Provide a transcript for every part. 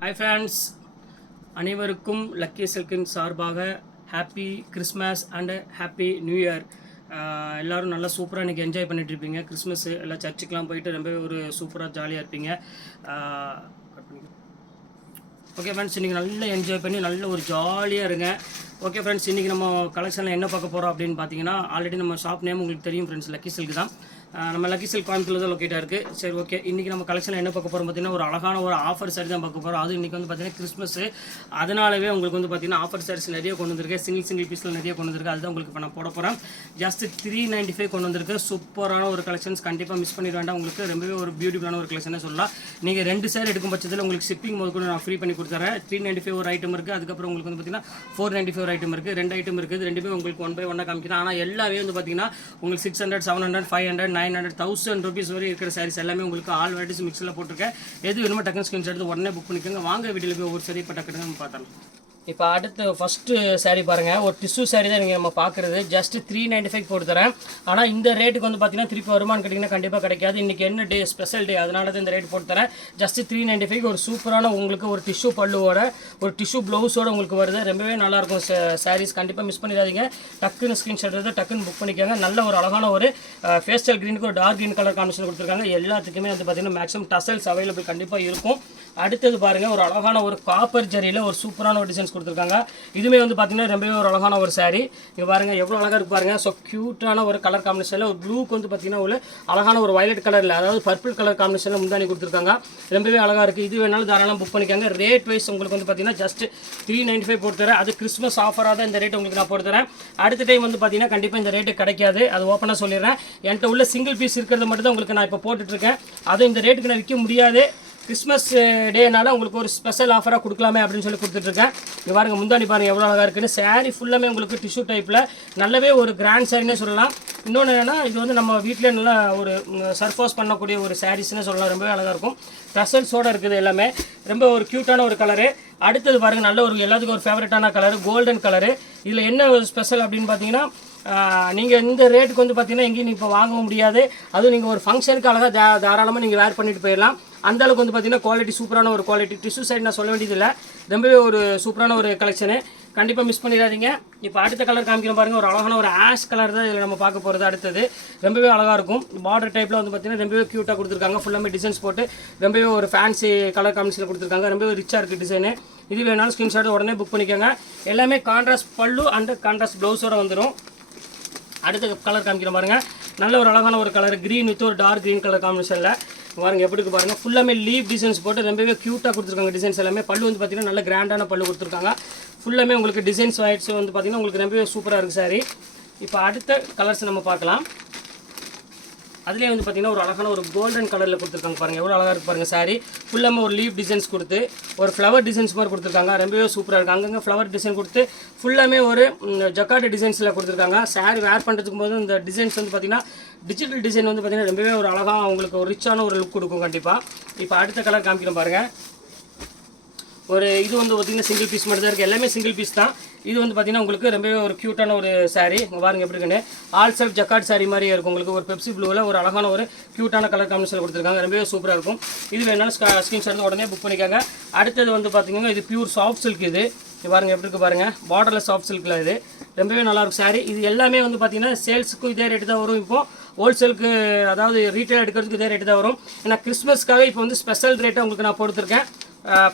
Hi friends அனைவருக்கும் lucky சில்கின் சார்பாக happy Christmas and happy new year எல்லோரும் நல்லா சூப்பராக இன்றைக்கி என்ஜாய் பண்ணிட்டு இருப்பீங்க. கிறிஸ்மஸ் எல்லாம் சர்ச்சுக்கெலாம் போயிட்டு ரொம்ப ஒரு சூப்பராக ஜாலியாக இருப்பீங்க. ஓகே ஃப்ரெண்ட்ஸ் இன்றைக்கி நல்லா என்ஜாய் பண்ணி நல்ல ஒரு ஜாலியாக இருங்க. ஓகே ஃப்ரெண்ட்ஸ் இன்றைக்கி நம்ம கலெக்ஷனில் என்ன பார்க்க போகிறோம் அப்படின்னு பார்த்தீங்கன்னா ஆல்ரெடி நம்ம ஷாப் நேம் உங்களுக்கு தெரியும் ஃப்ரெண்ட்ஸ் லக்கி சில்க் தான். நம்ம லக்கி செல் கோயம்புத்தூர் தான் லொக்கேட்டாக இருக்குது சரி ஓகே இன்றைக்கி நம்ம கலெக்ஷனில் என்ன பார்க்க போகிறோம் பார்த்தீங்கன்னா ஒரு அழகான ஒரு ஆஃபர் சாரி தான் பார்க்க போகிறோம் அது இன்றைக்கி வந்து பார்த்தீங்கன்னா கிறிஸ்மஸ் அதனாலவே உங்களுக்கு வந்து பார்த்தீங்கன்னா ஆஃபர் சாரீஸ் நிறைய கொண்டு வந்திருக்கு. சிங்கிள் சிங்கிள் பீஸில் நிறைய கொண்டு வந்திருக்கு. அதுதான் உங்களுக்கு இப்போ நான் போட போகிறேன் ஜஸ்ட் த்ரீ நைன்ட்டி ஃபைவ் கொண்டு வந்திருக்கு. சூப்பரான ஒரு கலெக்ஷன்ஸ் கண்டிப்பாக மிஸ் பண்ணிட வேண்டாம். உங்களுக்கு ரொம்பவே ஒரு பியூட்டிஃபுல்லான ஒரு கலெக்ஷனே சொல்லலாம். நீங்கள் ரெண்டு சேர் எடுக்கும் பட்சத்தில் உங்களுக்கு ஷிப்பிங் முதல் கூட நான் ஃப்ரீ பண்ணி கொடுத்துறேன். த்ரீ நைன்ட்டி ஃபைவ் ஒரு ஐட்டம் இருக்குது அதுக்கப்புறம் உங்களுக்கு வந்து பார்த்தீங்கன்னா ஃபோர் நைன்ட்டி ஃபைவ் ஐட்டம் இருக்குது ரெண்டு ஐட்டம் இருக்குது. ரெண்டுமே உங்களுக்கு ஒன் பை ஒன்னாக காமிக்கிறேன் ஆனால் எல்லாமே வந்து பார்த்தீங்கன்னா உங்களுக்கு six hundred seven hundred five hundred nine hundred thousand rupees வரை இருக்கிற சாரீஸ் எல்லாமே உங்களுக்கு ஆல் வெரைட்டிஸ் மிக்ஸில் போட்டிருக்கேன். எது வேணுமோ டக்குன்னு ஸ்கிரீன்ஷாட் எடுத்து உடனே புக் பண்ணிக்கோங்க. வாங்க வீட்டில் போய் ஒரு சரி இப்போ டக்குன்னு நம்ம பார்த்தலாம் இப்போ அடுத்து ஃபஸ்ட்டு சாரீ பாருங்கள் ஒரு டிஷ்யூ saree தான் நீங்கள் நம்ம பார்க்குறது ஜஸ்ட் த்ரீ நைன்ட்டி ஃபைவ் போட்டு தரேன். ஆனால் இந்த ரேட்டுக்கு வந்து பார்த்தீங்கன்னா திருப்பி வருமானு கேட்டிங்கன்னா கண்டிப்பாக கிடைக்காது. இன்றைக்கி என்ன டே ஸ்பெஷல் டே அதனால தான் இந்த ரேட் போட்டு தரேன். ஜஸ்ட்டு த்ரீ நைன்டி ஃபைவ் ஒரு சூப்பரான உங்களுக்கு ஒரு டிஷ்யூ பல்லுவோட ஒரு டிஷ்யூ ப்ளவுஸோட உங்களுக்கு வருது. ரொம்பவே நல்லாயிருக்கும் சாரீஸ் கண்டிப்பாக மிஸ் பண்ணிடாதீங்க. டக்குன்னு ஸ்க்ரீன்ஷாட் எடுத்து டக்குன்னு புக் பண்ணிக்கோங்க. நல்ல ஒரு அழகான ஒரு ஃபேஸ்டல் க்ரீனுக்கு ஒரு டார்க் க்ரீன் கலர் காம்பினேஷன் கொடுத்துருக்காங்க. எல்லாத்துக்குமே வந்து பார்த்தீங்கன்னா மேக்ஸிமம் டசல்ஸ் அவைலபிள் கண்டிப்பாக இருக்கும். அடுத்தது பாருங்கள் ஒரு அழகான ஒரு காப்பர் ஜரியில் ஒரு சூப்பரான ஒரு டிசைன்ஸ் கொடுத்துருக்காங்க. இதுவுமே வந்து பார்த்தீங்கன்னா ரொம்பவே ஒரு அழகான ஒரு saree. இங்கே பாருங்கள் எவ்வளோ அழகாக இருக்கு பாருங்கள் ஸோ க்யூட்டான ஒரு கலர் காம்பினேஷனில் ஒரு ப்ளூக்கு வந்து பார்த்தீங்கன்னா ஒரு அழகான ஒரு வயலட் கலரில் அதாவது பர்பிள் கலர் காம்பினேஷனில் முந்தானி கொடுத்துருக்காங்க. ரொம்பவே அழகாக இருக்குது இது வேணாலும் தாராளம் புக் பண்ணிக்காங்க. ரேட் வைஸ் உங்களுக்கு வந்து பார்த்தீங்கன்னா ஜஸ்ட் த்ரீ நைன்ட்டி ஃபைவ் போட்டு தரேன் அது கிறிஸ்மஸ் ஆஃபராக தான் இந்த ரேட் உங்களுக்கு நான் போட்டு தரேன் அடுத்த டைம் வந்து பார்த்தீங்கன்னா கண்டிப்பாக இந்த ரேட்டு கிடைக்காது. அது ஓப்பனாக சொல்லிடுறேன். என்கிட்ட உள்ள சிங்கிள் பீஸ் இருக்கிறது மட்டும் தான் உங்களுக்கு நான் இப்போ போட்டுட்ருக்கேன் அதுவும் இந்த ரேட்டுக்கு நான் விற்க முடியாது. கிறிஸ்மஸ் டேனால eh, உங்களுக்கு ஒரு ஸ்பெஷல் ஆஃபராக கொடுக்கலாமே அப்படின்னு சொல்லி கொடுத்துட்ருக்கேன். இங்கே பாருங்க முந்தாணி பாருங்கள் எவ்வளோ அழகாக இருக்குன்னு. சாரீ ஃபுல்லாமே உங்களுக்கு டிஷ்யூ டைப்பில் நல்லாவே ஒரு கிராண்ட் சாரினே சொல்லலாம். இன்னொன்று என்னென்னா இது வந்து நம்ம வீட்டிலே நல்லா ஒரு சர்ஃபோஸ் பண்ணக்கூடிய ஒரு சாரீஸ்னே சொல்லலாம். ரொம்பவே அழகாக இருக்கும். ப்ளசல்ஸோடு இருக்குது எல்லாமே. ரொம்ப ஒரு க்யூட்டான ஒரு கலரு அடுத்தது பாருங்கள் நல்ல ஒரு எல்லாத்துக்கும் ஒரு ஃபேவரட்டான கலரு கோல்டன் கலரு இதில் என்ன ஒரு ஸ்பெஷல் அப்படின்னு பார்த்தீங்கன்னா நீங்கள் இந்த ரேட்டுக்கு வந்து பார்த்தீங்கன்னா எங்கேயும் இப்போ வாங்க முடியாது. அதுவும் நீங்கள் ஒரு ஃபங்க்ஷனுக்கு அழகாக தா தாராளமாக நீங்கள் வேர் பண்ணிட்டு போயிடலாம். அந்த அளவுக்கு வந்து பார்த்தீங்கன்னா குவாலிட்டி சூப்பரான ஒரு குவாலிட்டி டிஷ்யூ சைடு நான் சொல்ல வேண்டியதில்லை. ரொம்பவே ஒரு சூப்பரான ஒரு கலெக்ஷனு கண்டிப்பாக மிஸ் பண்ணிடாதீங்க. இப்போ அடுத்த கலர் காமிக்கிற பாருங்கள் ஒரு அழகான ஒரு ஆஷ் கலர் தான் இதில் நம்ம பார்க்க போகிறது அடுத்தது. ரொம்பவே அழகாக இருக்கும். பார்டர் டைப்பில் வந்து பார்த்தீங்கன்னா ரொம்பவே க்யூட்டாக கொடுத்துருக்காங்க. ஃபுல்லாமே டிசைன்ஸ் போட்டு ரொம்பவே ஒரு ஃபேன்சி கலர் காம்பினேஷனில் கொடுத்துருக்காங்க. ரொம்பவே ரிச்சாக இருக்குது டிசைனு இது வேணாலும் ஸ்க்ரீன்ஷாட் உடனே புக் பண்ணிக்கோங்க. எல்லாமே கான்ட்ராஸ்ட் பல்லு அண்ட் கான்ட்ராஸ்ட் ப்ளவுஸோட வந்துடும் அடுத்த கலர் காமிக்கிற பாருங்கள் நல்ல ஒரு அழகான ஒரு கலர் க்ரீன் வித் ஒரு டார்க் க்ரீன் கலர் காம்பினேஷனில் பாருங்க எப்படி இருக்கு பாருங்க. ஃபுல்லாமே லீவ் டிசைன்ஸ் போட்டு ரொம்பவே க்யூட்டாக கொடுத்துருக்காங்க டிசைன்ஸ் எல்லாமே. பல்லு வந்து பார்த்தீங்கன்னா நல்ல கிராண்டான பல்லு கொடுத்துருக்காங்க. ஃபுல்லாமே உங்களுக்கு டிசைன்ஸ் வாய்ட்ஸ் வந்து பார்த்தீங்கன்னா உங்களுக்கு ரொம்பவே சூப்பராக இருக்குது சாரி இப்போ அடுத்த கலர்ஸ் நம்ம பார்க்கலாம். அதுலேயே வந்து பார்த்தீங்கன்னா ஒரு அழகான ஒரு கோல்டன் கலரில் கொடுத்துருக்காங்க பாருங்கள் எவ்வளோ அழகாக இருக்கு பாருங்கள் சாரி ஃபுல்லாமே ஒரு லீவ் டிசைன்ஸ் கொடுத்து ஒரு ஃப்ளவர் டிசைன்ஸ் மாதிரி கொடுத்துருக்காங்க. ரொம்பவே சூப்பராக இருக்குது அங்கங்கே ஃப்ளவர் டிசைன் கொடுத்து ஃபுல்லாமே ஒரு ஜக்காட்டு டிசைன்ஸில் கொடுத்துருக்காங்க. சாரி வேர் பண்ணுறதுக்கு போது இந்த டிசைன்ஸ் வந்து பார்த்தீங்கன்னா டிஜிட்டல் டிசைன் வந்து பார்த்தீங்கன்னா ரொம்பவே ஒரு அழகாக அவங்களுக்கு ஒரு ரிச்சான ஒரு லுக் கொடுக்கும் கண்டிப்பாக இப்போ அடுத்த கலர் காமிக்கிறோம் பாருங்கள் ஒரு இது வந்து பார்த்தீங்கன்னா சிங்கிள் பீஸ் மட்டும் தான் இருக்குது எல்லாமே சிங்கிள் பீஸ் தான். இது வந்து பார்த்தீங்கன்னா உங்களுக்கு ரொம்பவே ஒரு க்யூட்டான ஒரு சாரீ இங்கே பாருங்க எப்படி இருக்குன்னு. ஆல் செல்ஃப் ஜக்காட் சாரீ மாதிரி இருக்கும். உங்களுக்கு ஒரு பெப்சி ப்ளூவில் ஒரு அழகான ஒரு க்யூட்டான கலர் காம்பினேஷன் கொடுத்துருக்காங்க. ரொம்பவே சூப்பராக இருக்கும். இது வேணாலும் ஸ்க்ரீன்ஷாட் வந்து உடனே புக் பண்ணிக்காங்க. அடுத்தது வந்து பார்த்தீங்கன்னா இது பியூர் சாஃப்ட் சில்க் இது. இது பாருங்க எப்படி இருக்கு பாருங்கள் பார்டரில் சாஃப்ட் சில்கில் இது. ரொம்பவே நல்லாயிருக்கும் சாரீ இது எல்லாமே வந்து பார்த்திங்கன்னா சேல்ஸுக்கும் இதே ரேட்டு தான் வரும். இப்போ ஹோல்சேலுக்கு அதாவது ரீட்டைல் எடுக்கிறதுக்கு இதே ரேட்டு தான் வரும். ஏன்னா கிறிஸ்மஸ்க்காக இப்போ வந்து ஸ்பெஷல் ரேட்டை உங்களுக்கு நான் கொடுத்துருக்கேன்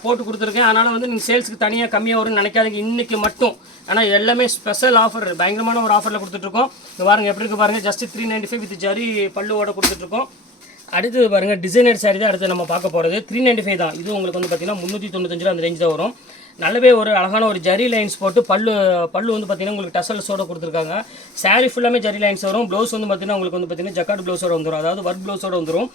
போட்டு கொடுத்துருக்கேன். அதனால் வந்து நீங்கள் சேல்ஸுக்கு தனியாக கம்மியாக வரும்னு நினைக்காதீங்க. இன்றைக்கி மட்டும். ஆனால் எல்லாமே ஸ்பெஷல் ஆஃபர் பயங்கரமான ஒரு ஆஃபரில் கொடுத்துட்ருக்கோம். இங்கே பாருங்கள் எப்படி இருக்கு பாருங்கள் just three ninety five with zari பல்லுவோட கொடுத்துட்ருக்கோம். அடுத்தது பாருங்கள் டிசைனர் சாரி தான் அடுத்து நம்ம பார்க்க போகிறது த்ரீ நைன்ட்டி ஃபைவ் தான். இது உங்களுக்கு வந்து பார்த்தீங்கன்னா முந்நூற்றி தொண்ணூத்தஞ்சு அந்த ரேஞ்ச் தான் வரும். நல்லாவே ஒரு அழகான ஒரு ஜரி லைன்ஸ் போட்டு பல்லு பல்லு வந்து பார்த்தீங்கன்னா உங்களுக்கு டசல்ஸோட கொடுத்துருக்காங்க. saree ஃபுல்லாமே ஜரி லைன்ஸ் வரும். ப்ளவுஸ் வந்து பார்த்தீங்கன்னா உங்களுக்கு வந்து பார்த்தீங்கன்னா ஜக்கார்ட் ப்ளவுஸோட வந்துடும் அதாவது ஒர்க் ப்ளவுஸோட வந்துடும்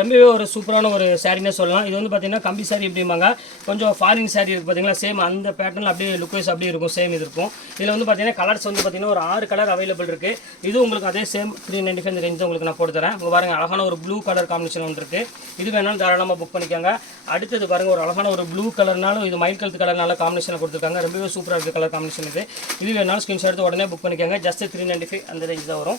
ரொம்பவே ஒரு சூப்பரான ஒரு சாரினே சொல்லலாம். இது வந்து பார்த்தீங்கன்னா கம்பி சாரி எப்படிம்பாங்க? கொஞ்சம் ஃபாரின் சாரி இருக்குது பார்த்தீங்களா சேம் அந்த பேட்டர்னில் அப்படியே லுக் வைஸ் அப்படியே இருக்கும். சேம் இது இருக்கும். இதில் வந்து பார்த்தீங்கன்னா கலர்ஸ் வந்து பார்த்தீங்கன்னா ஒரு ஆறு கலர் அவைலபிள் இருக்குது இது உங்களுக்கு அதே same three ninety five range உங்களுக்கு நான் போட்டு தரேன் உங்க அழகான ஒரு ப்ளூ கலர் காம்பினேஷன் ஒன்று இருக்குது இது வேணாலும் தாராளமாக புக் பண்ணிக்கோங்க. அடுத்தது பாருங்கள் ஒரு அழகான ஒரு ப்ளூ கலர்னாலும் இது மயில் கலர் கலர்னால காம்பினேஷன் கொடுத்துருக்காங்க. ரொம்பவே சூப்பராக இருக்குது கலர் காம்பினேஷன் இது இது வேணாலும் ஸ்கிரீன்ஷாட் எடுத்து உடனே புக் பண்ணிக்கோங்க. ஜஸ்ட் த்ரீ நைன்ட்டி ஃபைவ் அந்த ரேஞ்ச் தான் வரும்.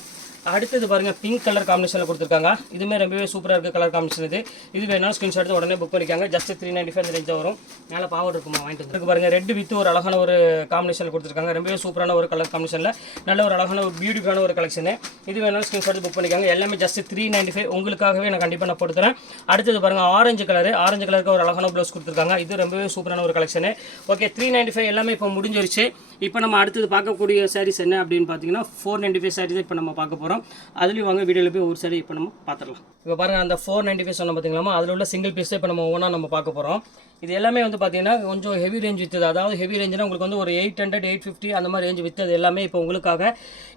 அடுத்தது பாருங்க பிங்க் கலர் காம்பினேஷனில் கொடுத்துருக்காங்க. இதுவுமே ரொம்பவே சூப்பராக இருக்குது கலர் காம்பினேஷன் இது. இது வேணாலும் ஸ்கிரீன்ஷாட் எடுத்து உடனே புக் பண்ணிக்காங்க. ஜஸ்ட் த்ரீ நைன்டி ஃபைவ் ரேஞ்சாக வரும். மேலே பாவட் இருக்குமா? வாங்கிட்டு வந்து. பாருங்க ரெட் வித் ஒரு அழகான ஒரு காம்பினேஷனில் கொடுத்துருக்காங்க. ரொம்பவே சூப்பரான ஒரு கலர் காம்பினேஷனில் நல்ல ஒரு அழகான ஒரு பியூட்டிஃபுல்லான ஒரு கலெக்ஷன் இது வேணாலும் ஸ்கிரீன்ஷாட் புக் பண்ணிக்காங்க. எல்லாமே ஜஸ்ட் த்ரீ நைன்டி ஃபைவ் உங்களுக்காகவே நான் கண்டிப்பாக நான் போட்டுத்தரேன். அடுத்தது பாருங்க ஆரஞ்சு கலர் ஆரஞ்சு கலருக்கு ஒரு அழகான ப்ளவுஸ் கொடுத்துருக்காங்க. இது ரொம்பவே சூப்பரான ஒரு collection okay three ninety five எல்லாமே இப்போ முடிஞ்சிருச்சு. இப்போ நம்ம அடுத்தது பார்க்கக்கூடிய சாரீஸ் என்ன அப்படின்னு பார்த்தீங்கன்னா ஃபோர் நைன்டி ஃபைவ் சாரீஸ் இப்போ நம்ம பார்க்க போகிறோம் அதுலேயும் வாங்க வீடியோவில் போய் ஒரு சாரி இப்போ நம்ம பார்த்துடலாம். இப்போ பாருங்கள் அந்த ஃபோர் நைன்டி ஃபைவ் சொன்ன பார்த்தீங்களா அதில் உள்ள சிங்கிள் பீஸை இப்போ நம்ம ஒவ்வொன்றா நம்ம பார்க்க போகிறோம் இது எல்லாமே வந்து பார்த்தீங்கன்னா கொஞ்சம் ஹெவி ரேஞ்ச் விற்றது அதாவது ஹெவி ரேஞ்சுனா உங்களுக்கு வந்து ஒரு எயிட் ஹண்ட்ரட் எயிட் ஃபிஃப்டி அந்த மாதிரி ரேஞ்ச் வித்தது எல்லாமே இப்போ உங்களுக்காக.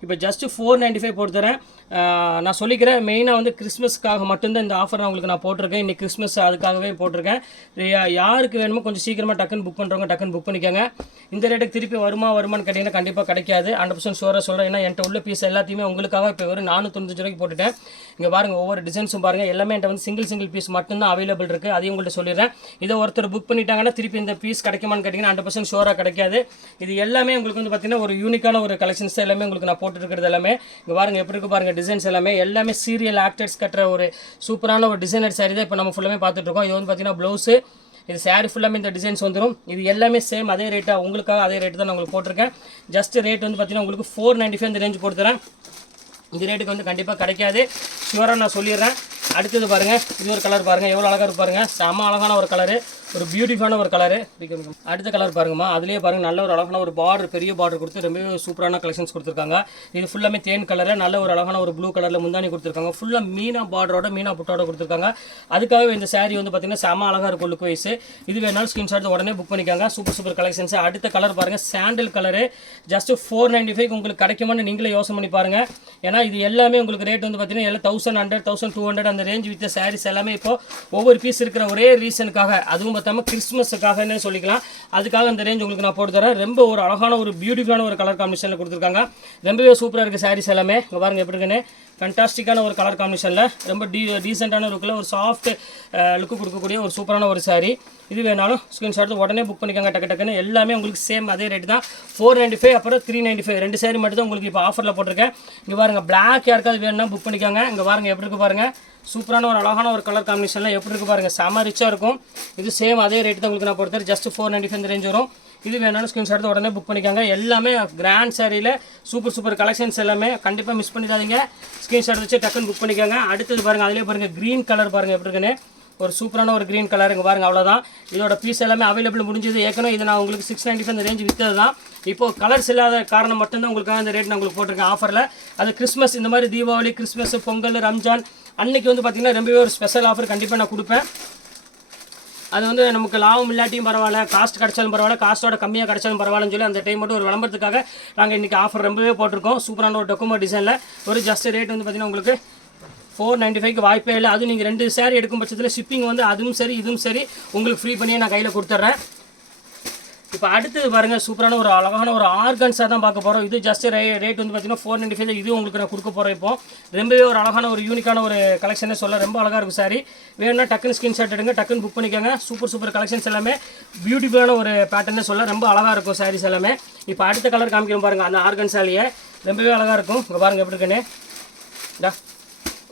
இப்போ ஜஸ்ட் ஃபோர் நைன்டி ஃபைவ் போட்டு தரேன் நான் சொல்லிக்கிறேன் மெயினாக வந்து கிறிஸ்மஸ்க்காக மட்டும்தான் இந்த ஆஃபர் நான் உங்களுக்கு நான் போட்டிருக்கேன். இன்றைக்கி கிறிஸ்மஸ் அதுக்காகவே போட்டிருக்கேன். யாருக்கு வேணுமோ கொஞ்சம் சீக்கிரமாக டக்குன்னு புக் பண்ணுறவங்க டக்குன்னு புக் பண்ணிக்கோங்க. இந்த ரேட்டுக்கு திருப்பி வருமா வருமானு கேட்டிங்கன்னா கண்டிப்பாக கிடைக்காது. ஹண்ட்ரட் பர்சன்ட் ஷோராக சொல்கிறேன் ஏன்னா என்கிட்ட உள்ள பீஸ் எல்லாத்தையுமே உங்களுக்காக இப்போ வெறும் நானூற்றஞ்சு ரூபாய்க்கு போட்டுட்டேன். இங்கே பாருங்கள் ஒவ்வொரு டிசைன்ஸும் பாருங்கள் எல்லாமே என்கிட்ட வந்து சிங்கிள் சிங்கிள் பீஸ் மட்டும்தான் அவைலபிள் இருக்குது அதையும் உங்கள்கிட்ட சொல்லிடுறேன். இதை ஒருத்தர் புக் பண்ணிட்டாங்கன்னா திருப்பி இந்த பீஸ் கிடைக்குமான்னு கேட்டிங்கன்னா ஹண்ட்ரட் பர்சன்ட் ஷோராக கிடைக்காது. இது எல்லாமே உங்களுக்கு வந்து பார்த்தீங்கன்னா ஒரு யூனிக்கான ஒரு கலெக்ஷன்ஸ் எல்லாமே உங்களுக்கு நான் போட்டுருக்கிறது எல்லாமே. இங்கே பாருங்கள் எப்படி இருக்கு பாருங்கள் டிசைன்ஸ் எல்லாமே. எல்லாமே சீரியல் ஆக்டர்ஸ் கட்டுற ஒரு சூப்பரான ஒரு டிசைனர் சாரி தான் இப்போ நம்ம ஃபுல்லாமே பார்த்துட்ருக்கோம் இது வந்து பார்த்தீங்கன்னா ப்ளவுஸு இது சேரீ ஃபுல்லாமே இந்த டிசைன்ஸ் வந்துடும் இது எல்லாமே சேம் அதே ரேட்டாக உங்களுக்காக அதே ரேட்டு தான் நான் உங்களுக்கு போட்டிருக்கேன். ஜஸ்ட் ரேட் வந்து பார்த்தீங்கன்னா உங்களுக்கு ஃபோர் நைன்ட்டி ஃபைவ் இந்த ரேஞ்ச் போட்டுறேன் இந்த ரேட்டுக்கு வந்து கண்டிப்பாக கிடைக்காது. ஷுவராக நான் சொல்லிடுறேன். அடுத்தது பாருங்கள் இது ஒரு கலர் பாருங்கள் எவ்வளோ அழகாக இருப்பாருங்க செம அழகான ஒரு கலரு ஒரு பியூட்டிஃபுல்லான ஒரு கலரு அடுத்த கலர் பாருங்கம்மா. அதுலேயே பாருங்கள் நல்ல ஒரு அழகான ஒரு பார்டர் பெரிய பார்டர் கொடுத்து ரொம்பவே சூப்பரான கலெக்ஷன்ஸ் கொடுத்துருக்காங்க. இது ஃபுல்லாமே தேன் கலரு நல்ல ஒரு அழகான ஒரு ப்ளூ கலரில் முந்தானி கொடுத்துருக்காங்க. ஃபுல்லாக மீனா பார்டரோட மீனா புட்டோட கொடுத்துருக்காங்க. அதுக்காகவே இந்த saree வந்து பார்த்தீங்கன்னா செம அழகாக இருக்கும் லுக் வைஸ் இது வேணாலும் ஸ்கிரீன்ஷாட் உடனே புக் பண்ணிக்காங்க. சூப்பர் சூப்பர் கலெக்ஷன்ஸ் அடுத்த கலர் பாருங்கள் சாண்டில் colour just four ninety five உங்களுக்கு கிடைக்குமான்னு நீங்களே யோசனை பண்ணி பாருங்கள் ஏன்னா இது எல்லாமே உங்களுக்கு ரேட் வந்து பார்த்தீங்கன்னா எல்லாம் thousand hundred thousand two hundred அந்த ரேஞ்ச் வித் சாரீஸ் எல்லாமே இப்போ ஒவ்வொரு பீஸ் இருக்கிற ஒரே ரீசனுக்காக அதுவும் பார்த்தாம கிறிஸ்மஸுக்காகன்னு சொல்லிக்கலாம். அதுக்காக அந்த ரேஞ்ச் உங்களுக்கு நான் போட்டு தரேன். ரொம்ப ஒரு அழகான ஒரு பியூட்டிஃபுல்லான ஒரு கலர் காம்பினேஷனில் கொடுத்துருக்காங்க. ரொம்பவே சூப்பராக இருக்குது சாரீஸ் எல்லாமே. இங்கே பாருங்கள் எப்படி இருக்குன்னு. ஃபண்டாஸ்டிக்கான ஒரு கலர் காம்பினேஷனில் ரொம்ப டீ டீசெண்டான லுக்கில் ஒரு சாஃப்ட் லுக்கு கொடுக்கக்கூடிய ஒரு சூப்பரான ஒரு சாரீ இது வேணாலும் ஸ்க்ரீன்ஷாட் உடனே புக் பண்ணிக்கோங்க டக்கு டக்குன்னு. எல்லாமே உங்களுக்கு சேம் அதே ரேட் தான். ஃபோர் நைன்ட்டி ஃபைவ் அப்புறம் த்ரீ நைன்ட்டி ஃபைவ் ரெண்டு சாரி மட்டும் தான் உங்களுக்கு இப்போ ஆஃபரில் போட்டிருக்கேன். இங்கே பாருங்கள் பிளாக் யாருக்காவது வேணும்னா புக் பண்ணிக்கோங்க. இங்கே பாருங்கள் எப்படி இருக்கு பாருங்க. சூப்பரான ஒரு அழகான ஒரு கலர் காம்பினேஷனில் எப்படி இருக்கு பாருங்கள் செம ரிச்சாக இருக்கும். இது சேம் அதே ரேட்டு தான் உங்களுக்கு நான் பொறுத்தவரை just four ninety five range வரும். இது வேணாலும் ஸ்க்ரீன்ஷாட் எடுத்து உடனே புக் பண்ணிக்கோங்க. எல்லாமே கிராண்ட் சாரியில் சூப்பர் சூப்பர் கலெக்ஷன்ஸ் எல்லாமே கண்டிப்பாக மிஸ் பண்ணிடாதீங்க. ஸ்க்ரீன்ஷாட் வச்சு டக்குன்னு புக் பண்ணிக்கோங்க. அடுத்தது பாருங்கள் அதிலே பாருங்கள் க்ரீன் கலர் பாருங்கள் எப்படி இருக்குன்னு. ஒரு சூப்பரான ஒரு க்ரீன் கலர் இங்கே பாருங்க அவ்வளோதான் இதோட பீஸ் எல்லாமே அவைலபிள் முடிஞ்சது. ஏற்கனவே இது நான் உங்களுக்கு சிக்ஸ் நைன்டி ஃபைவ் ரேஞ்ச் விற்றது தான். இப்போது கலர்ஸ் இல்லாத காரணம் மட்டும்தான் உங்களுக்காக அந்த ரேட் நான் உங்களுக்கு போட்டிருக்கேன் ஆஃபரில் அது கிறிஸ்மஸ் இந்த மாதிரி தீபாவளி கிறிஸ்மஸ் பொங்கல் ரம்ஜான் அன்னைக்கு வந்து பார்த்தீங்கன்னா ரொம்பவே ஒரு ஸ்பெஷல் ஆஃபர் கண்டிப்பாக நான் கொடுப்பேன். அது வந்து நமக்கு லாபம் இல்லாட்டியும் பரவாயில்ல காஸ்ட் கிடச்சாலும் பரவாயில்ல காஸ்ட்டோட கம்மியாக கிடச்சாலும் பரவாயில்லன்னு சொல்லி அந்த டைம் மட்டும் ஒரு விளம்பரத்துக்காக நாங்கள் இன்றைக்கி ஆஃபர் ரொம்பவே போட்டிருக்கோம். சூப்பரான ஒரு டொக்குமோ டிசைனில் ஒரு ஜஸ்ட் ரேட் வந்து பார்த்தீங்கன்னா உங்களுக்கு ஃபோர் நைன்டி ஃபைவ்க்கு வாய்ப்பே இல்லை. அதுவும் நீங்கள் ரெண்டு சேரீ எடுக்கும் பட்சத்தில் ஷிப்பிங் வந்து அதுவும் சரி இதுவும் சரி உங்களுக்கு ஃப்ரீ பண்ணியே நான் கையில் கொடுத்துட்றேன். இப்போ அடுத்தது பாருங்கள் சூப்பரான ஒரு அழகான ஒரு ஆர்கன்ஸாக தான் பார்க்க போகிறோம் இது ஜஸ்ட் ரே ரேட் வந்து பார்த்தீங்கன்னா ஃபோர் நைன்டி ஃபைவ் இது உங்களுக்கு நான் கொடுக்க போகிறேன் இப்போ. ரொம்பவே ஒரு அழகான ஒரு யூனிக்கான ஒரு கலெக்ஷனே சொல்ல ரொம்ப அழகாக இருக்கும் சாரி வேணும்னா டக்குன்னு ஸ்கிரீன்ஷாட் எடுங்க டக்குன்னு புக் பண்ணிக்கோங்க. சூப்பர் சூப்பர் கலெக்ஷன்ஸ் எல்லாமே பியூட்டிஃபுல்லான ஒரு பேட்டர்னே சொல்ல ரொம்ப அழகாக இருக்கும் சாரீஸ் எல்லாமே. இப்போ அடுத்த கலர் காமிக்கிறோம் பாருங்கள் அந்த ஆர்கன்ஸாலேயே ரொம்பவே அழகாக இருக்கும். இங்கே பாருங்கள் எப்படி இருக்குன்னு. டா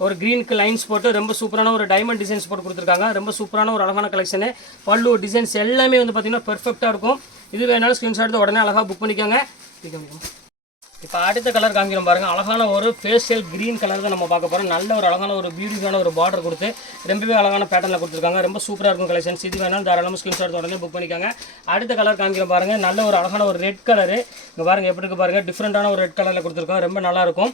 ஒரு க்ரீனுக்கு லைன்ஸ் போட்டு ரொம்ப சூப்பரான ஒரு டைமண்ட் டிசைன்ஸ் போட்டு கொடுத்துருக்காங்க. ரொம்ப சூப்பரான ஒரு அழகான கலெக்ஷனு பல்லு டிசைன்ஸ் எல்லாமே வந்து பார்த்தீங்கன்னா பெர்ஃபெக்டாக இருக்கும். இது வேணாலும் ஸ்க்ரீன்ஷாட் உடனே அழகாக புக் பண்ணிக்கோங்க. இப்போ அடுத்த கலர் காமிக்கிறோம் பாருங்கள் அழகான ஒரு ஃபேஷியல் க்ரீன் கலர் தான் நம்ம பார்க்க போகிறோம் நல்ல ஒரு அழகான ஒரு பியூட்டிஃபுல்லான ஒரு பார்டர் கொடுத்து ரொம்பவே அழகான பேட்டர்னில் கொடுத்துருக்காங்க. ரொம்ப சூப்பராக இருக்கும் கலெக்ஷன்ஸ் இது வேணாலும் தாராளமாக ஸ்கிரீன்ஷாட் உடனே புக் பண்ணிக்காங்க. அடுத்த கலர் காமிக்கிறோம் பாருங்கள் நல்ல ஒரு அழகான ஒரு ரெட் கலரு இங்கே பாருங்கள் எப்படி இருக்கு பாருங்கள் டிஃப்ரெண்டான ஒரு ரெட் கலரில் கொடுத்துருக்கோம். ரொம்ப நல்லாயிருக்கும்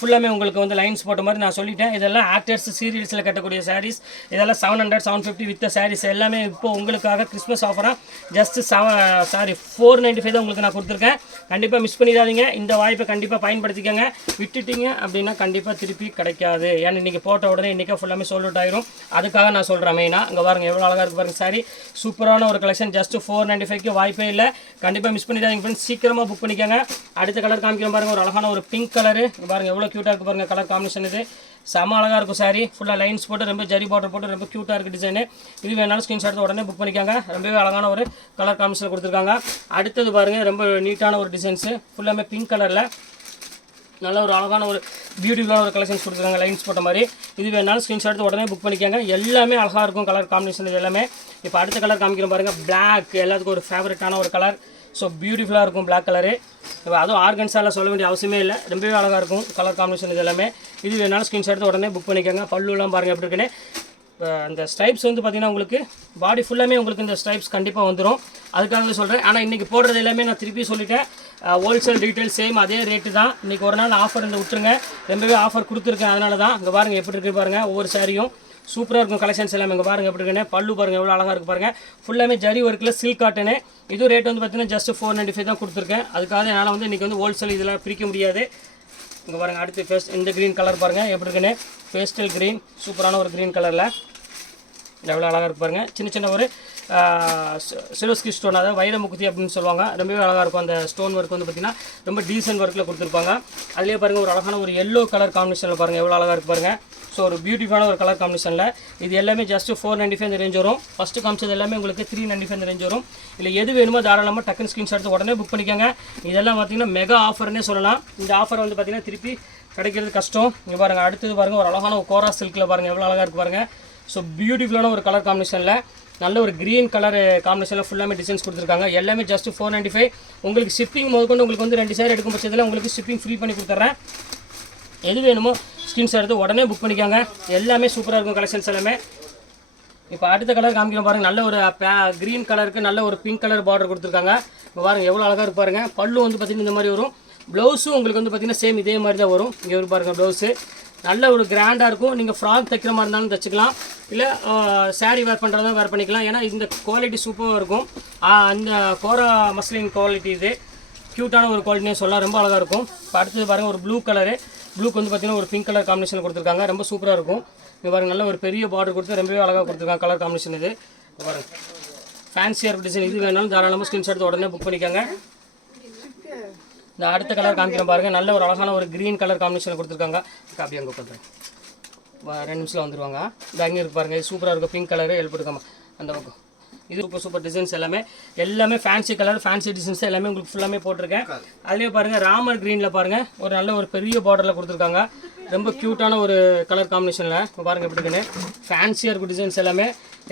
ஃபுல்லாமே உங்களுக்கு வந்து லைன்ஸ் போட்ட மாதிரி நான் சொல்லிட்டேன். இதெல்லாம் ஆக்டர்ஸ் சீரியல்ஸில் கட்டக்கூடிய சாரீஸ் இதெல்லாம் seven hundred seven fifty with saris எல்லாமே இப்போ உங்களுக்காக Christmas ஆஃபராக just seven sari four ninety five தான் உங்களுக்கு நான் கொடுத்துருக்கேன். கண்டிப்பாக மிஸ் பண்ணிடாதீங்க. இந்த வாய்ப்பை கண்டிப்பாக பயன்படுத்திக்கோங்க. விட்டுட்டீங்க அப்படின்னா கண்டிப்பாக திருப்பி கிடைக்காது. ஏன்னா இன்றைக்கி போட்ட உடனே இன்றைக்கே ஃபுல்லாமே சோல்ட் ஆயிரும். அதுக்காக நான் சொல்கிறேன் மெயினாக அங்கே பாருங்க எவ்வளோ அழகாக இருக்கு பாருங்க சாரி சூப்பரான ஒரு கலெக்ஷன் ஜஸ்ட் ஃபோர் நைன்டி ஃபைவ்க்கு வாய்ப்பே இல்லை. கண்டிப்பாக மிஸ் பண்ணிடாதீங்க ஃப்ரெண்ட்ஸ் சீக்கிரமாக புக் பண்ணிக்கோங்க. அடுத்த கலர் காமிக்கிறோம் பாருங்கள் ஒரு அழகான ஒரு பிங்க் கலரு பாருங்க எவ்வளோ க்யூட்டாக இருக்குது பாருங்கள் கலர் காம்பினேஷன் இது. செம அழகாக இருக்கும் சாரி ஃபுல்லாக லைன்ஸ் போட்டு ரொம்ப ஜரி பார்டர் போட்டு ரொம்ப க்யூட்டாக இருக்குது டிசைனு இது வேணாலும் ஸ்க்ரீன்ஷாட் உடனே புக் பண்ணிக்காங்க. ரொம்பவே அழகான ஒரு கலர் காம்பினேஷன் கொடுத்துருக்காங்க. அடுத்தது பாருங்கள் ரொம்ப நீட்டான ஒரு டிசைன்ஸு ஃபுல்லாமே பிங்க் கலரில் நல்ல ஒரு அழகான ஒரு பியூட்டிஃபுல்லான ஒரு கலெக்ஷன்ஸ் கொடுத்துருக்காங்க லைன்ஸ் போட்ட மாதிரி. இது வேணாலும் ஸ்க்ரீன்ஷாட் எடுத்து உடனே புக் பண்ணிக்கோங்க. எல்லாமே அழகாக இருக்கும் கலர் காம்பினேஷன் இது எல்லாமே. இப்போ அடுத்த கலர் காமிக்கிறோம் பாருங்கள் பிளாக் எல்லாத்துக்கும் ஒரு ஃபேவரட்டான ஒரு கலர் ஸோ பியூட்டிஃபுல்லாக இருக்கும் பிளாக் கலரு இப்போ அதுவும் ஆர்கன்ஸாலாம் சொல்ல வேண்டிய அவசியமே இல்லை. ரொம்பவே அழகாக இருக்கும் கலர் காம்பினேஷன் இது எல்லாமே. இது வேணாலும் ஸ்க்ரீன்ஷாட் எடுத்து உடனே புக் பண்ணிக்கோங்க. பல்லுலாம் பாருங்கள் எப்படி இருக்குன்னு. இப்போ அந்த ஸ்ட்ரைப்ஸ் வந்து பார்த்திங்கன்னா உங்களுக்கு பாடி ஃபுல்லாமே உங்களுக்கு இந்த ஸ்ட்ரைப்ஸ் கண்டிப்பாக வந்துடும் அதுக்காக சொல்கிறேன் ஆனால் இன்றைக்கி போடுறது எல்லாமே நான் திருப்பி சொல்லிட்டேன். ஹோல்சேல் டீட்டெயில் சேம் அதே ரேட்டு தான். இன்றைக்கி ஒரு நாள் ஆஃபர் இந்த விட்டுருங்க. ரொம்பவே ஆஃபர் கொடுத்துருக்கேன். அதனால தான் இங்கே பாருங்கள் எப்படி இருக்குது பாருங்கள் ஒவ்வொரு சாரியும் சூப்பராக இருக்கும் கலெக்ஷன்ஸ் எல்லாமே. இங்கே பாருங்கள் எப்படி இருக்குன்னு. பல்லு பாருங்கள் எவ்வளோ அழகாக இருக்குது பாருங்கள் ஃபுல்லாமே ஜரி ஒர்க்கில் சில்க் காட்டனு இது ரேட் வந்து பார்த்தீங்கன்னா ஜஸ்ட் ஃபோர் நைன்ட்டி ஃபைவ் தான் கொடுத்துருக்கேன். அதுக்காக என்னால் வந்து இன்றைக்கி வந்து ஹோல்சேல் இதெல்லாம் பிரிக்க முடியாது. இங்கே பாருங்கள் அடுத்து ஃபேஸ் இந்த க்ரீன் கலர் பாருங்கள் எப்படி இருக்குன்னு. பேஸ்டல் க்ரீன் சூப்பரான ஒரு க்ரீன் கலரில் எவ்வளோ அழகாக இருக்கு பாருங்கள் சின்ன சின்ன ஒரு சிலோஸ்கி ஸ்டோன் அதாவது வைரமுக்தி அப்படின்னு சொல்லுவாங்க. ரொம்பவே அழகாக இருக்கும் அந்த ஸ்டோன் ஒர்க் வந்து பார்த்திங்கன்னா ரொம்ப டீசென்ட் ஒர்க்கில் கொடுத்துருப்பாங்க. அதுலேயே பாருங்கள் ஒரு அழகான ஒரு எல்லோ கலர் காம்பினேஷனில் பாருங்கள் எவ்வளோ அழகாக இருக்கு பாருங்கள் ஸோ ஒரு பியூட்டிஃபுல்லான ஒரு கலர் காம்பினேஷனில் இது எல்லாமே just four ninety five range வரும். ஃபஸ்ட்டு காமிச்சது எல்லாமே உங்களுக்கு த்ரீ நைன்டி ஃபைவ் ரேஞ்ச் வரும். இல்லை எது வேணுமோ தாராளமாக டக்குன்னு ஸ்க்ரீன்ஷாட் எடுத்து உடனே புக் பண்ணிக்கோங்க. இதெல்லாம் பார்த்தீங்கன்னா மெகா ஆஃபர்னே சொல்லலாம். இந்த ஆஃபர் வந்து பார்த்தீங்கன்னா திருப்பி கிடைக்கிறது கஷ்டம். இங்கே பாருங்கள் அடுத்தது பாருங்கள் ஒரு அழகான கோரா சில்கில் பாருங்கள் எவ்வளோ அழகாக இருக்குது பாருங்கள் ஸோ பியூட்டிஃபுல்லான ஒரு கலர் காம்பினேஷனில் நல்ல ஒரு க்ரீன் கலர் காம்பினேஷனில் ஃபுல்லாமே டிசைன்ஸ் கொடுத்துருக்காங்க. எல்லாமே ஜஸ்ட் ஃபோர் நைன்ட்டி ஃபைவ் உங்களுக்கு ஷிப்பிங் முதற்கொண்டு உங்களுக்கு வந்து ரெண்டு சேர் எடுக்கும் பட்சத்தில் உங்களுக்கு ஷிப்பிங் ஃப்ரீ பண்ணி கொடுத்துட்றேன் எது வேணுமோ ஸ்கின்ஸ் எடுத்து உடனே புக் பண்ணிக்காங்க. எல்லாமே சூப்பராக இருக்கும் கலெக்ஷன்ஸ் எல்லாமே. இப்போ அடுத்த கலர் காமிக்கிறோம் பாருங்கள் நல்ல ஒரு eh, க்ரீன் கலருக்கு நல்ல ஒரு பிங்க் கலர் பார்டர் கொடுத்துருக்காங்க. இப்போ பாருங்கள் எவ்வளோ அழகாக இருப்பாருங்க பல்லு வந்து பார்த்தீங்கன்னா இந்த மாதிரி வரும். ப்ளவுஸும் உங்களுக்கு வந்து பார்த்திங்கன்னா சேம் இதே மாதிரி தான் வரும். இங்கே ஒரு பாருங்க ப்ளவுஸு நல்ல ஒரு கிராண்டாக இருக்கும். நீங்கள் ஃப்ராக் தைக்கிற மாதிரி இருந்தாலும் தைச்சிக்கலாம். இல்லை சாரீ வேர் பண்ணுறதா வேர் பண்ணிக்கலாம். ஏன்னா இந்த குவாலிட்டி சூப்பராக இருக்கும். அந்த கோரா மஸ்லின் குவாலிட்டி இது. க்யூட்டான ஒரு குவாலிட்டினே சொல்லலாம் ரொம்ப அழகாக இருக்கும். இப்போ அடுத்தது பாருங்கள் ஒரு ப்ளூ கலரு ப்ளூக்கு வந்து பார்த்தீங்கன்னா ஒரு பிங்க் கலர் காம்பினேஷன் கொடுத்துருக்காங்க. ரொம்ப சூப்பராக இருக்கும். இங்கே பாருங்கள் நல்ல ஒரு பெரிய பார்டர் கொடுத்து ரொம்பவே அழகாக கொடுத்துருக்காங்க கலர் காம்பினேஷன் இது. பாருங்கள் ஃபேன்சியாக டிசைன் இது வேணாலும் தாராளமாக ஸ்கிரீன்ஷாட் உடனே புக் பண்ணிக்கோங்க. இந்த அடுத்த கலர் காமிக்கிறேன் பாருங்க. நல்ல ஒரு அழகான ஒரு க்ரீன் கலர் காம்பினேஷன் கொடுத்துருக்காங்க. காப்பி அங்கே உட்காந்துருங்க ரெண்டு நிமிஷத்தில் வந்துருவாங்க. இந்த அங்கே இருக்கு பாருங்க. சூப்பராக இருக்கும். பிங்க் கலரு எழுப்பிட்டுக்காம அந்த பக்கம். இது சூப்பர் சூப்பர் டிசைன்ஸ் எல்லாமே. எல்லாமே ஃபேன்சி கலர் ஃபேன்சி டிசைன்ஸ் எல்லாமே உங்களுக்கு ஃபுல்லாமே போட்டிருக்கேன். அதுலேயே பாருங்க ராமர் க்ரீனில் பாருங்க. ஒரு நல்ல ஒரு பெரிய பார்டரில் கொடுத்துருக்காங்க. ரொம்ப க்யூட்டான ஒரு கலர் காம்பினேஷனில் பாருங்க எப்படி இருக்குன்னு. ஃபேன்சியாக இருக்கும் டிசைன்ஸ் எல்லாமே.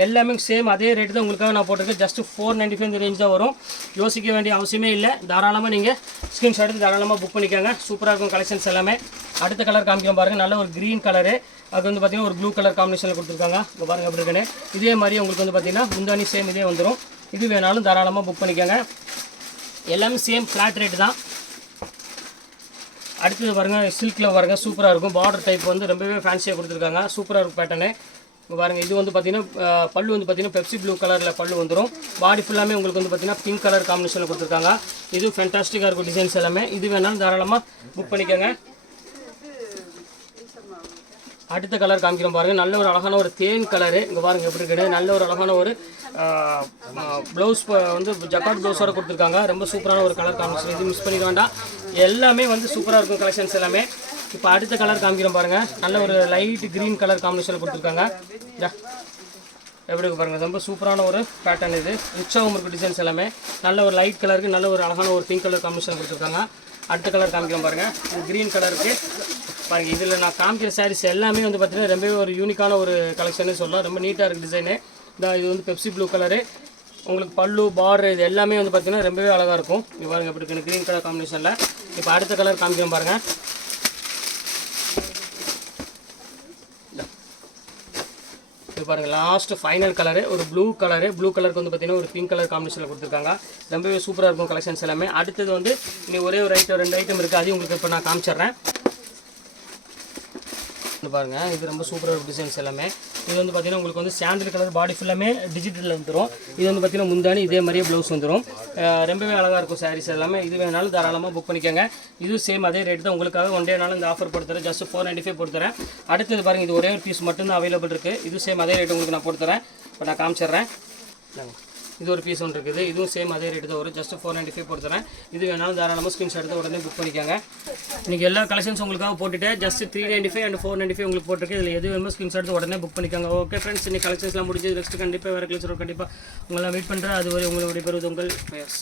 எல்லாமே சேம் அதே ரேட்டு தான் உங்களுக்காக நான் போட்டிருக்கேன். Just four ninety five range தான் வரும். யோசிக்க வேண்டிய அவசியமே இல்லை. தாராளமாக நீங்கள் ஸ்க்ரீன்ஷாட் எடுத்து தாராளமாக புக் பண்ணிக்கோங்க. சூப்பராக இருக்கும் கலெக்ஷன்ஸ் எல்லாமே. அடுத்த கலர் காமிக்கிறோம் பாருங்கள் நல்ல ஒரு க்ரீன் கலரு அது வந்து பார்த்தீங்கன்னா ஒரு ப்ளூ கலர் காம்பினேஷனில் கொடுத்துருக்காங்க. இப்போ பாருங்கள் எப்படி இருக்குன்னு. இதே மாதிரி உங்களுக்கு வந்து பார்த்திங்கன்னா முந்தானி சேம் இதே வந்துடும் இது வேணாலும் தாராளமாக புக் பண்ணிக்கோங்க. எல்லாமே சேம் ஃப்ளாட் ரேட்டு தான். அடுத்தது பாருங்கள் சில்கில் பாருங்க சூப்பராக இருக்கும். பார்டர் டைப் வந்து ரொம்பவே ஃபேன்சியாக கொடுத்துருக்காங்க. சூப்பராக இருக்கும் பேட்டர்னு பாருங்கள் இது வந்து பார்த்தீங்கன்னா பல்லு வந்து பார்த்தீங்கன்னா பெப்சி ப்ளூ கலரில் பல்லு வந்துடும் பாடி ஃபுல்லாமே உங்களுக்கு வந்து பார்த்தீங்கன்னா பிங்க் கலர் காம்பினேஷனில் கொடுத்துருக்காங்க. இது ஃபென்டாஸ்டிக்காக இருக்கும் டிசைன்ஸ் எல்லாமே. இது வேணாலும் தாராளமாக புக் பண்ணிக்கோங்க. அடுத்த கலர் காமிக்கிறோம் பாருங்க. நல்ல ஒரு அழகான ஒரு தேன் கலரு. இங்கே பாருங்க எப்படி இருக்குது? நல்ல ஒரு அழகான ஒரு ப்ளவுஸ் வந்து ஜக்காட் ப்ளவுஸோட கொடுத்துருக்காங்க. ரொம்ப சூப்பரான ஒரு கலர் காமிச்சு. இது மிஸ் பண்ணிக்க வேண்டாம். எல்லாமே வந்து சூப்பராக இருக்கும் கலெக்ஷன்ஸ் எல்லாமே. இப்போ அடுத்த கலர் காமிக்கிறோம் பாருங்க. நல்ல ஒரு லைட் க்ரீன் கலர் காம்பினேஷனில் கொடுத்துருக்காங்க. எப்படி இருக்கு பாருங்க. ரொம்ப சூப்பரான ஒரு பேட்டர்ன் இது. ரிச்சாகவும் இருக்கும் டிசைன்ஸ் எல்லாமே. நல்ல ஒரு லைட் கலருக்கு நல்ல ஒரு அழகான ஒரு பிங்க் கலர் காம்பினேஷன் கொடுத்துருக்காங்க. அடுத்த கலர் காமிக்கிறோம் பாருங்க. க்ரீன் கலருக்கு பாருங்கள் இதில் நான் காமிக்கிற சாரீஸ் எல்லாமே வந்து பார்த்தீங்கன்னா ரொம்பவே ஒரு யூனிக்கான ஒரு கலெக்ஷனே சொல்லலாம். ரொம்ப நீட்டாக இருக்குது டிசைனு இந்த இது வந்து பெப்சி ப்ளூ கலரு உங்களுக்கு பல்லு பார்டர் இது எல்லாமே வந்து பார்த்தீங்கன்னா ரொம்பவே அழகாக இருக்கும். இங்கே பாருங்கள் எப்படி இருக்குன்னு க்ரீன் கலர் காம்பினேஷனில் இப்போ அடுத்த கலர் காமிக்கிறோம் பாருங்கள் இது. பாருங்கள் லாஸ்ட் ஃபைனல் கலரு ஒரு ப்ளூ கலரு ப்ளூ கலருக்கு வந்து பார்த்தீங்கன்னா ஒரு பிங்க் கலர் காம்பினேஷனில் கொடுத்துருக்காங்க. ரொம்பவே சூப்பராக இருக்கும் கலெக்ஷன்ஸ் எல்லாமே. அடுத்தது வந்து இனி ஒரே ஒரு ஐட்டம் ரெண்டு ஐட்டம் இருக்குது அதையும் உங்களுக்கு இப்போ நான் காமிச்சிடுறேன். இது பாருங்கள் இது ரொம்ப சூப்பராக இருக்கும் டிசைன்ஸ் எல்லாமே. இது வந்து பார்த்தீங்கன்னா உங்களுக்கு வந்து சாண்டல் கலர் பாடி ஃபுல்லாமே டிஜிட்டலில் வந்துடும் இது வந்து பார்த்தீங்கன்னா முந்தானி இதே மாதிரியே ப்ளவுஸ் வந்துடும் ரொம்பவே அழகாக இருக்கும் சாரீஸ் எல்லாமே. இது வேணாலும் தாராளமாக புக் பண்ணிக்கோங்க. இதுவும் சேம் அதே ரேட் தான். உங்களுக்காக ஒன் டேனாலும் இந்த ஆஃபர் போட்டு ஜஸ்ட் ஃபோர் நைன்டி ஃபைவ் போட்டு அடுத்தது பாருங்கள் இது ஒரே ஒரு பீஸ் மட்டும்தான் அவைலபிள் இருக்குது இது சேம் அதே ரேட் உங்களுக்கு நான் கொடுத்துறேன் இப்போ நான் காமிச்சிடுறேன். இந்தாங்க. இது ஒரு பீஸ் ஒன்று இருக்குது. இதுவும் சேம் அதே ரேட்டு தான் வரும். ஜஸ்ட் ஃபோர் நைன்ட்டி ஃபைவ் போட்டு இது வேணாலும் தாராளமாக ஸ்க்ரீன்ஷாட் எடுத்து உடனே புக் பண்ணிக்கோங்க. இன்றைக்கி எல்லா கலெக்ஷன்ஸ் உங்களுக்காக போட்டுட்டு just three ninety five and four ninety five உங்களுக்கு போட்டிருக்கு. இதில் எது வேணுமோ ஸ்க்ரீன்ஷாட் எடுத்து உடனே புக் பண்ணிக்கோங்க. ஓகே ஃப்ரெண்ட்ஸ் இன்னைக்கு கலெக்ஷன்ஸ்லாம் முடிஞ்சு நெக்ஸ்ட் கண்டிப்பாக வேறு கலெக்ஷன் கண்டிப்பாக உங்களை வெயிட் பண்ணுறேன் அது வரை உங்களுடைய பெறுவது உங்கள் பெயர்ஸ்.